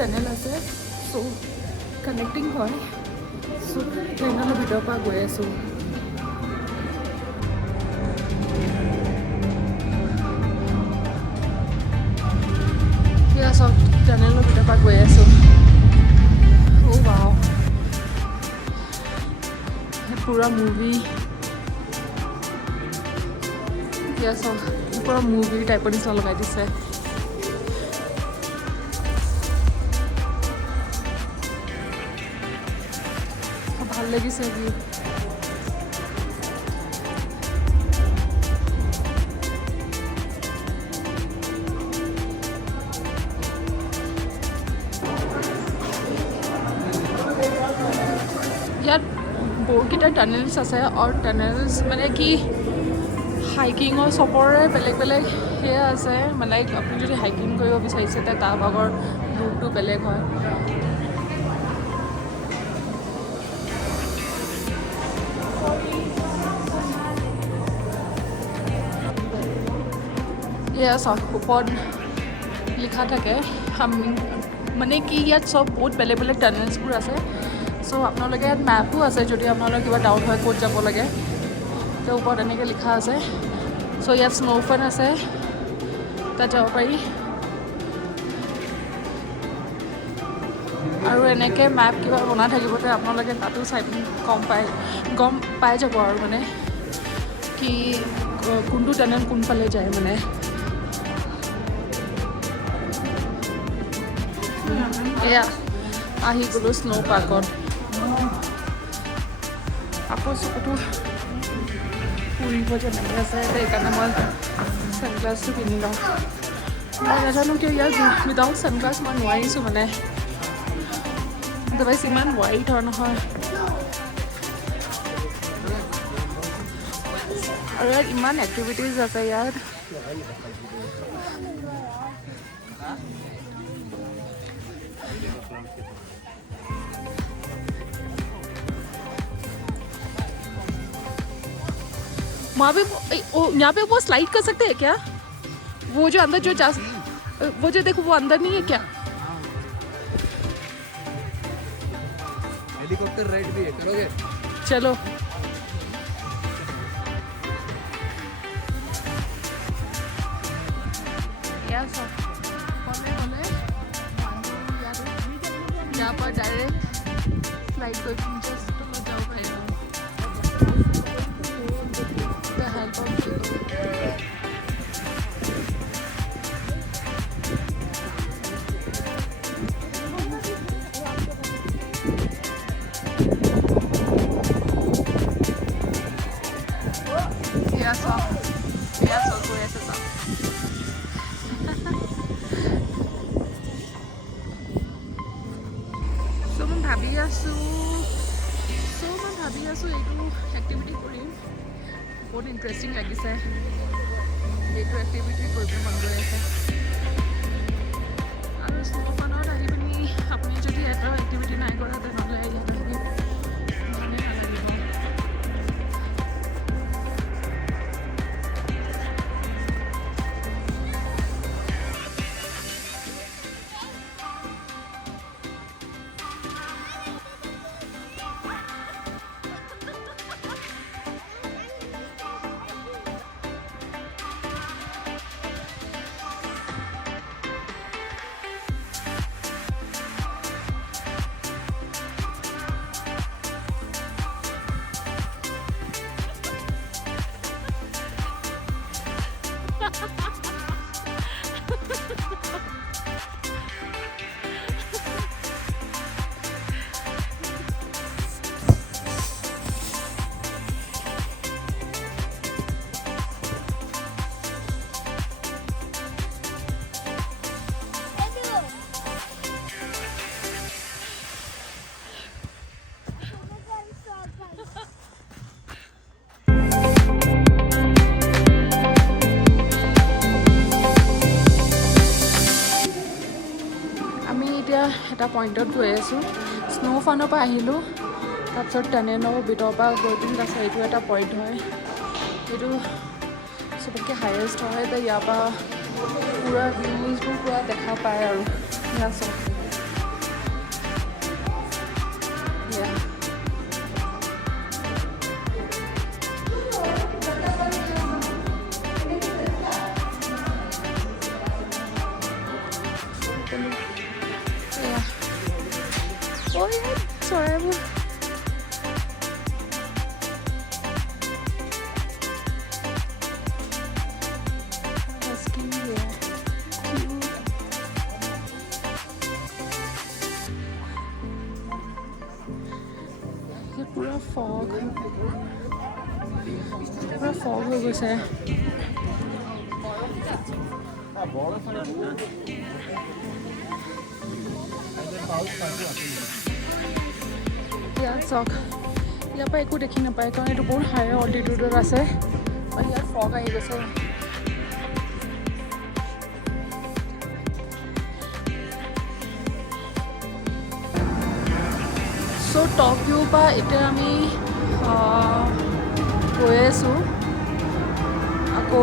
Tunnel আছে so connecting হয় so ট্ৰেইনৰ ভিতৰৰ পৰা গৈ আছোঁ এতিয়া চব টানেলৰ ভিতৰৰ পৰা গৈ আছোঁ অ' ৱাও পুৰা মুভি এতিয়া চব পুৰা মুভি টাইপৰ নিচিনা লগাই দিছে ভাল লাগিছে ভিউ ইয়াত বহুতকেইটা টানেলছ আছে আৰু টানেলছ মানে কি হাইকিঙৰ চবৰে বেলেগ বেলেগ সেয়া আছে মানে আপুনি যদি হাইকিং কৰিব বিচাৰিছে তেতিয়া তাৰ ভাগৰ ৰুটটো বেলেগ হয় এয়া চাওক ওপৰত লিখা থাকে মানে কি ইয়াত চব বহুত বেলেগ বেলেগ টানেলছবোৰ আছে চ' আপোনালোকে ইয়াত মেপো আছে যদি আপোনালোকৰ কিবা ডাউট হয় ক'ত যাব লাগে তো ওপৰত এনেকৈ লিখা আছে চ' ইয়াত স্ন' ফান আছে তাত যাব পাৰি আৰু এনেকৈ মেপ কিবা বনাই থাকিবতে আপোনালোকে তাতো চাই গম পাই যাব আৰু মানে কি কোনটো টানেল কোনফালে যায় মানে এয়া আহি গ'লোঁ স্ন' পাৰ্কত আকৌ চকুটো ফুৰিব যেনেকৈ আছে সেইকাৰণে মই ছানগ্লাছটো কিনি লওঁ মই নাজানো কিয় ইয়াত উইদাউট ছানগ্লাছ মই নোৱাৰিছোঁ মানে আদাৰৱাইজ ইমান হোৱাইট হয় নহয় আৰু ইয়াত ইমান এক্টিভিটিজ আছে ইয়াত वहाँ पे यहाँ पे वो स्लाइड कर सकते हैं क्या वो जो अंदर जो वो जो देखो वो अंदर नहीं है क्या हेलीकॉप्टर राइड भी है करोगे चलो यहाँ पर डायरेक्ट फ्लाइट को जस्ट जाओ भाई ভাবি আছোঁ এইটো এক্টিভিটি কৰিম বহুত ইণ্টাৰেষ্টিং লাগিছে এইটো এক্টিভিটি কৰিব মন গৈ আছে আৰু স্ন' ফানত আহি পিনি আপুনি যদি এটা এক্টিভিটি নাই কৰা তেনেহ'লে ইয়াত আহি মনে নালাগিব এতিয়া এটা পইণ্টত গৈ আছোঁ স্ন' ফানৰ পৰা আহিলোঁ তাৰপিছত টানেলৰ ভিতৰৰ পৰা গৈ পিনি তাৰপিছত এইটো এটা পইণ্ট হয় এইটো চবতকৈ হায়েষ্ট হয় তো ইয়াৰ পৰা পূৰা ভিউজবোৰ পূৰা দেখা পায় আৰু ইয়াৰ চব চৰাইবোৰ পুৰা ফগ হৈ গৈছে ইয়াত চাওক ইয়াৰ পৰা একো দেখি নাপায় কাৰণ এইটো বহুত হাই অল্টিটিউডত আছে আৰু ইয়াত ফগ আহি গৈছে চ' টপ ভিউৰ পৰা এতিয়া আমি গৈ আছোঁ আকৌ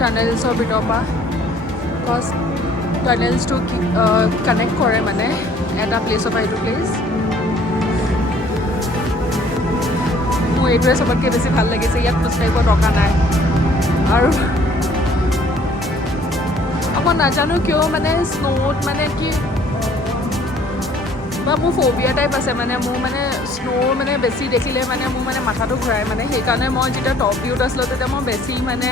টানেলছৰ ভিতৰৰ পৰা বিকজ টানেলছটো কানেক্ট কৰে মানে এটা প্লেচৰ পৰা এইটো প্লেচ মোৰ এইটোৱে চবতকৈ বেছি ভাল লাগিছে ইয়াত খোজকাঢ়িব দৰকাৰ নাই আৰু আকৌ নাজানো কিয় মানে স্ন'ত মানে কি বা মোৰ ফোবিয়া টাইপ আছে মানে মোৰ মানে স্ন' মানে বেছি দেখিলে মানে মোৰ মানে মাথাটো ঘূৰাই মানে সেইকাৰণে মই যেতিয়া টপ ভিউত আছিলোঁ তেতিয়া মই বেছি মানে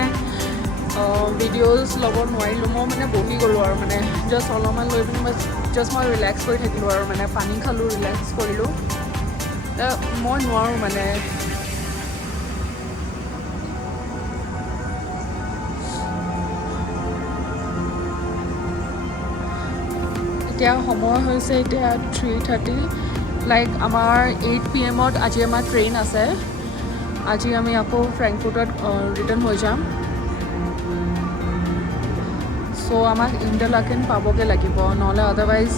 ভিডিঅ'জ ল'ব নোৱাৰিলোঁ মই মানে বহি গ'লোঁ আৰু মানে জাষ্ট অলপমান লৈ পিনি মই ৰিলেক্স কৰি থাকিলোঁ আৰু মানে পানী খালোঁ ৰিলেক্স কৰিলোঁ মই নোৱাৰোঁ মানে এতিয়া সময় হৈছে এতিয়া 3:30 লাইক আমাৰ 8 PM আজি আমাৰ ট্ৰেইন আছে আজি আমি আকৌ ফ্ৰেংকফুৰ্টত ৰিটাৰ্ণ হৈ যাম চ' আমাক ইণ্টাৰলাকেন পাবগৈ লাগিব নহ'লে আদাৰৱাইজ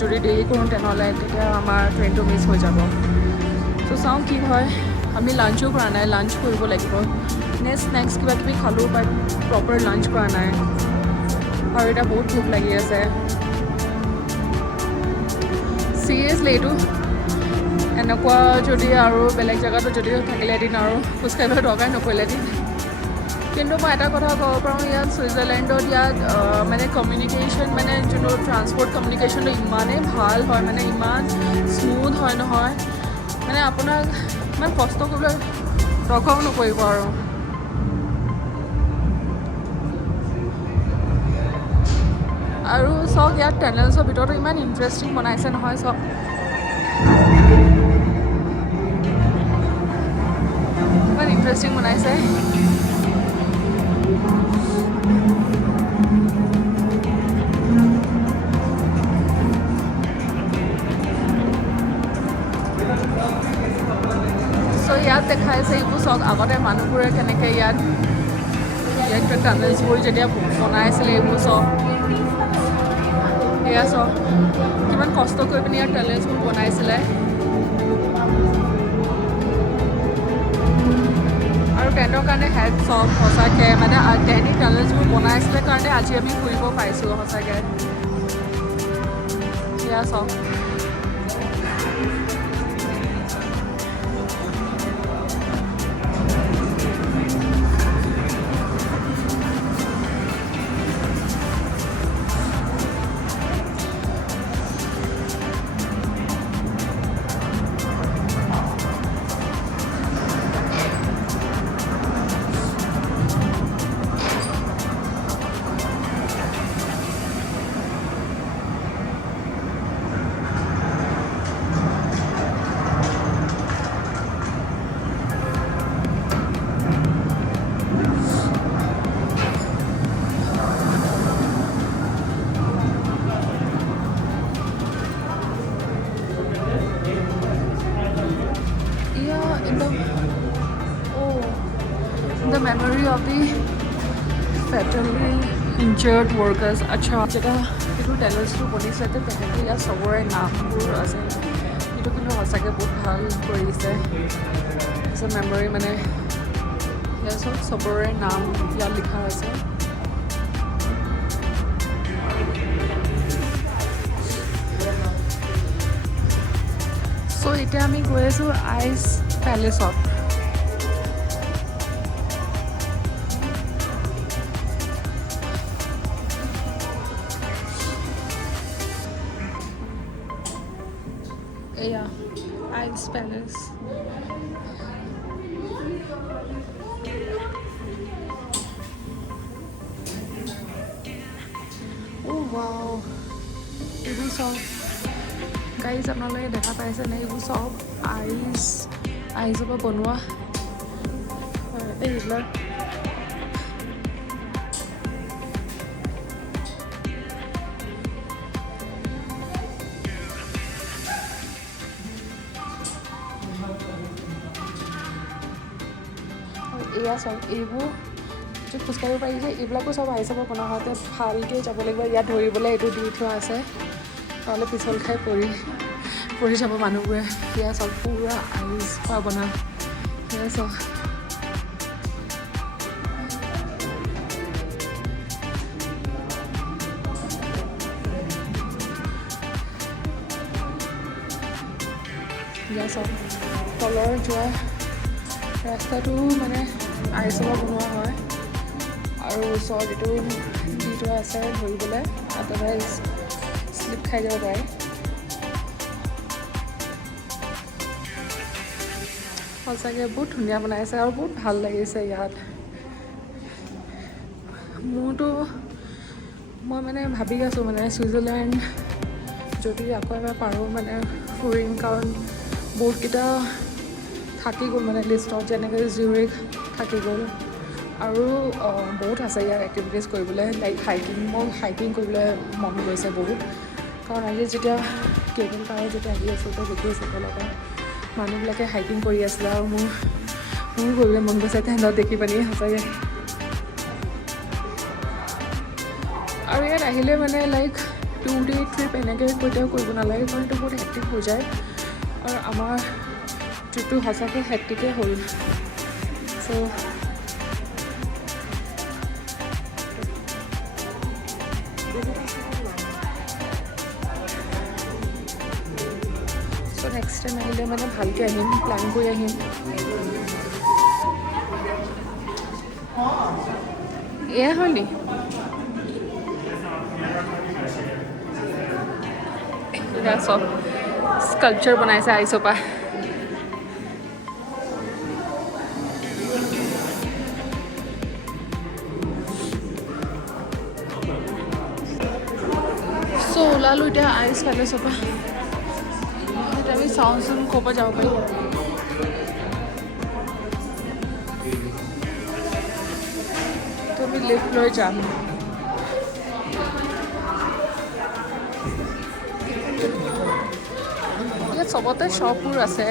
যদি দেৰি কৰোঁ তেনেহ'লে তেতিয়া আমাৰ ট্ৰেইনটো মিছ হৈ যাব চ' চাওঁ কি হয় আমি লাঞ্চো কৰা নাই লাঞ্চ কৰিব লাগিব স্নেক্স কিবা কিবি খালোঁ বাট প্ৰপাৰ লাঞ্চ কৰা নাই আৰু এতিয়া বহুত ভোক লাগি আছে চিৰিয়াছলি এইটো এনেকুৱা যদি আৰু বেলেগ জেগাতো যদি থাকিলে এদিন আৰু খোজকাঢ়িব দৰকাৰ নপৰিলে এদিন কিন্তু মই এটা কথা ক'ব পাৰোঁ ইয়াত ছুইজাৰলেণ্ডত ইয়াত মানে কমিউনিকেশ্যন মানে যোনটো ট্ৰান্সপৰ্ট কমিউনিকেশ্যনটো ইমানেই ভাল হয় মানে ইমান স্মুথ হয় নহয় মানে আপোনাক ইমান কষ্ট কৰিবলৈ দৰকাৰো নপৰিব আৰু চাওক ইয়াত টানেলছৰ ভিতৰতো ইমান ইণ্টাৰেষ্টিং বনাইছে নহয় চাওক ইমান ইণ্টাৰেষ্টিং বনাইছে চ' ইয়াত দেখাইছে এইবোৰ চাওক আগতে মানুহবোৰে কেনেকৈ ইয়াত টানেলছবোৰ যেতিয়া বনাইছিলে এইবোৰ চাওক এয়া চাওক কিমান কষ্ট কৰি পিনি ইয়াত টানেলছবোৰ বনাইছিলে আৰু টেণ্টৰ কাৰণে হেড চব সঁচাকৈ মানে টেণ্টি টানেলছবোৰ বনাইছিলে কাৰণে আজি আমি ফুৰিব পাইছোঁ সঁচাকৈ এয়া চাওক the memory of the fatally injured workers আচ্ছা যেটা এইটো টেনেলছটো বনিছে তেহেঁতি ইয়াত চবৰে নামবোৰ আছে এইটো কিন্তু সঁচাকৈ বহুত ভাল কৰি দিছে এজ এ মেমৰি মানে ইয়াত চবৰে নাম ইয়াত লিখা আছে চ' এতিয়া আমি গৈ আছোঁ আইচ পেলেচত এয়া আইচ পেলেচ ৱাও এইবোৰ চব গাইজ আপোনালোকে দেখা পাইছেনে এইবোৰ চব আইচৰ পৰা বনোৱা এইবিলাক এয়া চব এইবোৰ যে খোজকাঢ়িব পাৰি যে এইবিলাকো চব আইচৰ পৰা বনোৱা হয় ভালকৈ যাব লাগিব ইয়াত ধৰিবলৈ এইটো দি থোৱা আছে নহ'লে পিছল খাই পৰি যাব মানুহবোৰে সেয়া চব পুৰা আইচ পৰা বনোৱা সেয়া চব সেয়া চব তলৰ যোৱা ৰাস্তাটো মানে আইচৰ পৰা বনোৱা হয় আৰু ওচৰত এইটো দি থোৱা আছে ধৰিবলৈ আদাৰৱাইজ স্লিপ খাই যাব পাৰে সঁচাকৈ বহুত ধুনীয়া বনাইছে আৰু বহুত ভাল লাগিছে ইয়াত মোৰতো মই মানে ভাবি আছোঁ মানে ছুইজাৰলেণ্ড যদি আকৌ এবাৰ পাৰোঁ মানে ফুৰিম কাৰণ বহুতকেইটা থাকি গ'ল মানে লিষ্টত যেনেকৈ জিউৰিক থাকি গ'ল আৰু বহুত আছে ইয়াৰ এক্টিভিটিজ কৰিবলৈ লাইক হাইকিং কৰিবলৈ মন গৈছে বহুত কাৰণ আজি যেতিয়া কেবল কাৰত যেতিয়া আহি আছোঁ তো দেখি আছোঁ তলতে মানুহবিলাকে হাইকিং কৰি আছিলে আৰু মোৰ কৰিবলৈ মন গৈছে তেহেঁতক দেখি পানি সঁচাকৈ আৰু ইয়াত আহিলে মানে লাইক 2 day ট্ৰিপ এনেকৈ কেতিয়াও কৰিব নালাগে কাৰণ এইটো বহুত হেক্টিক হৈ যায় আৰু আমাৰ ট্ৰিপটো সঁচাকৈ হেক্টিকেই হ'ল চ' নেক্সট টাইম আহিলে মানে ভালকৈ আহিম প্লেন কৰি আহিম এয়া হয় নি এয়া চব স্কাল্পচাৰ বনাইছে আইচৰ পৰা চ' ওলালোঁ এতিয়া আইচ পেলেচৰ পৰা এতিয়া আমি চাওঁচোন ক'ৰ পৰা যাব পাৰিম তো আমি লিফ্ট লৈ যাম ইয়াত চবতে শ্বপবোৰ আছে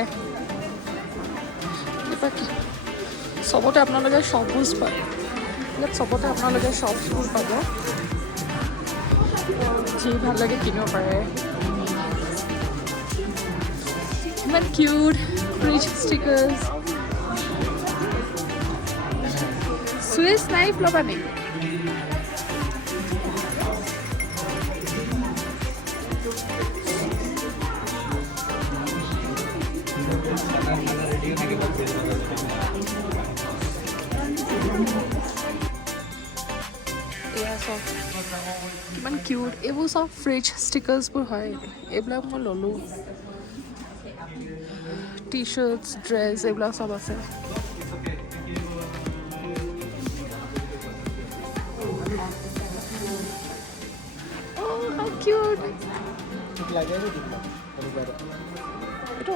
চবতে আপোনালোকে শ্বপবোৰ পায় ইয়াত চবতে আপোনালোকে শ্বপবোৰ পাব যি ভাল লাগে কিনিব পাৰে ইমান কিউট ফ্ৰিজ ষ্টিকাৰ্ছ চুইচ নাইফ ল'বা নেকি এয়া চব ইমান কিউট এইবোৰ চব ফ্ৰিজ ষ্টিকাৰ্ছবোৰ হয় এইবিলাক মই ল'লোঁ টি শ্বাৰ্টছ ড্ৰেছ এইবিলাক চব আছে how cute এইটো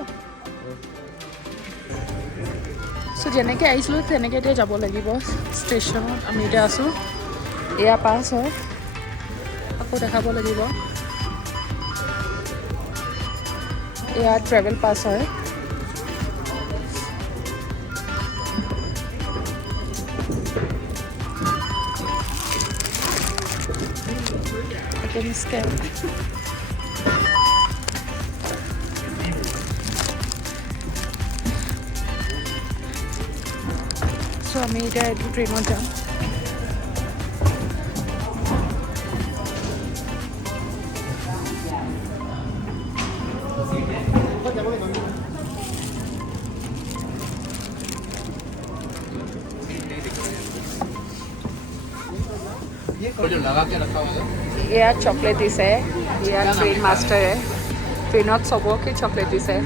চ' যেনেকৈ আহিছিলোঁ তেনেকৈ এতিয়া যাব লাগিব ষ্টেচনত আমি এতিয়া আছোঁ এয়া পাছ হয় আকৌ দেখাব লাগিব এয়া ট্ৰেভেল পাছ হয় getting scared. So I made a train on jump. ये चॉकलेट दिस है ये ट्रेन मास्टर है ट्रेनत सबके चॉकलेट दिस है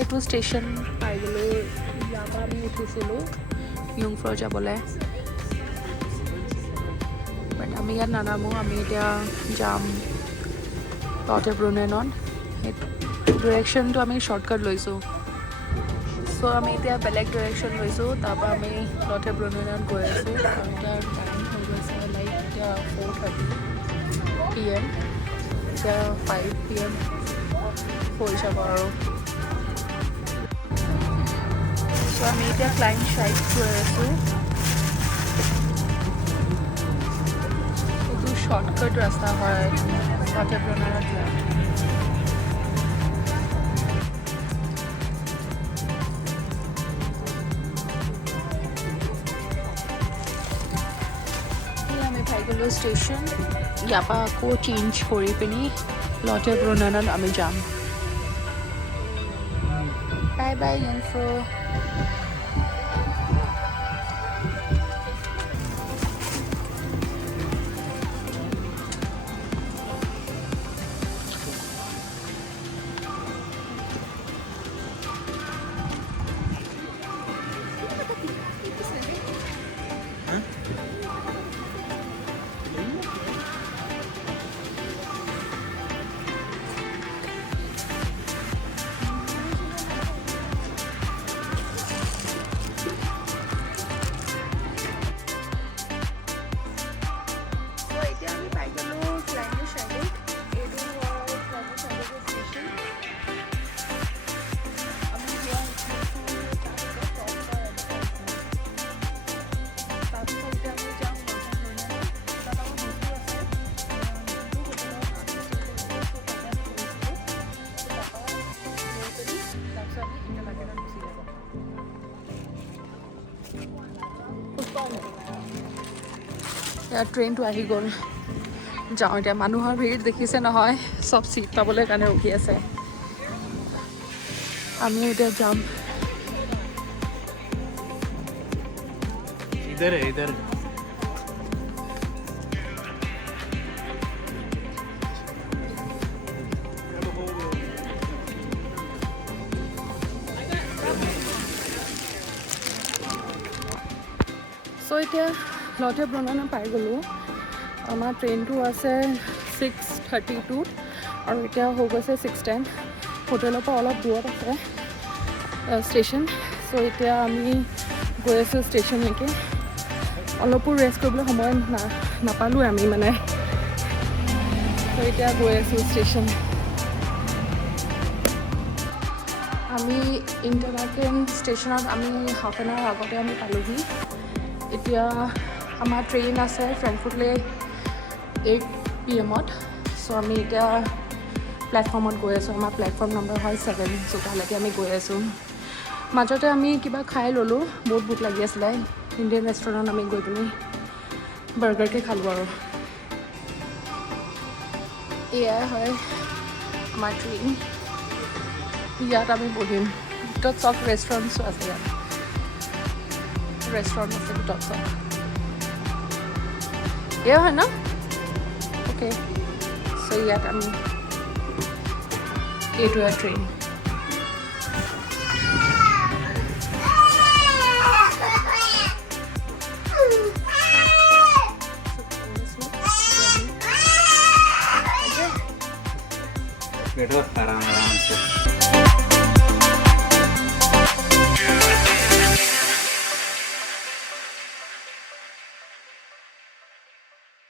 এইটো ষ্টেচন পাই গ'লো ইয়াৰ পৰা আমি উঠিছিলোঁ য়ুংফ্ৰাও যাবলৈ বাট আমি ইয়াত নানামো আমি এতিয়া যাম লটেব্ৰুনেনত ডিৰেকশ্যনটো আমি শ্বৰ্টকাট লৈছোঁ চ' আমি এতিয়া বেলেগ ডিৰেকশ্যন লৈছোঁ তাৰপৰা আমি লটেব্ৰুনেনত গৈ আছোঁ আৰু এতিয়া টাইম হৈ গৈছে লাইক এতিয়া 4:30 PM এতিয়া 5 PM হৈ যাব আৰু চ' আমি এতিয়া ক্লাইণ্ট ছাইড গৈ আছোঁ এইটো শ্বৰ্টকাট ৰাস্তা হয় লটেব্ৰুনেনত যোৱা ষ্টেচন ইয়াৰ পৰা আকৌ চেঞ্জ কৰি পিনি লটেব্ৰুনেনত আমি যাম বাই বাই য়ুংফ্ৰাও ইয়াৰ ট্ৰেইনটো আহি গ'ল যাওঁ এতিয়া মানুহৰ ভিৰ দেখিছে নহয় চব চিট পাবলৈ কাৰণে ৰখি আছে আমি এতিয়া যাম इधर है इधर চ' এতিয়া লটেব্ৰুনেনত পাই গ'লোঁ আমাৰ ট্ৰেইনটো আছে 6:32 আৰু এতিয়া হৈ গৈছে 6:10 হোটেলৰ পৰা অলপ দূৰত আছে ষ্টেচন চ' এতিয়া আমি গৈ আছোঁ ষ্টেচনলৈকে অলপো ৰেষ্ট কৰিবলৈ সময় নাপালোঁ আমি মানে চ' এতিয়া গৈ আছোঁ ষ্টেচন আমি ইণ্টাৰলাকেন ষ্টেচনত আমি হাফ এন আৱাৰ আগতে আমি পালোঁহি এতিয়া আমাৰ ট্ৰেইন আছে ফ্ৰেংকফুৰ্টলৈ 8 PM-ত চ' আমি এতিয়া প্লেটফৰ্মত গৈ আছোঁ আমাৰ প্লেটফৰ্ম নম্বৰ হয় 7 চ' তালৈকে আমি গৈ আছোঁ মাজতে আমি কিবা খাই ল'লোঁ বহুত ভোক লাগি আছিলে ইণ্ডিয়ান ৰেষ্টুৰেণ্টত আমি গৈ পিনি বাৰ্গাৰকে খালোঁ আৰু এয়াই হয় আমাৰ ট্ৰেইন ইয়াত আমি বহিম ভিতৰত চব ৰেষ্টুৰেণ্টছো আছে ইয়াত ৰেষ্টুৰেণ্ট আছে ভিতৰত চব এয়া হয় ন অ'কে চ' ইয়াত আমি এইটোৱে ট্ৰেইন बैठो आराम आराम से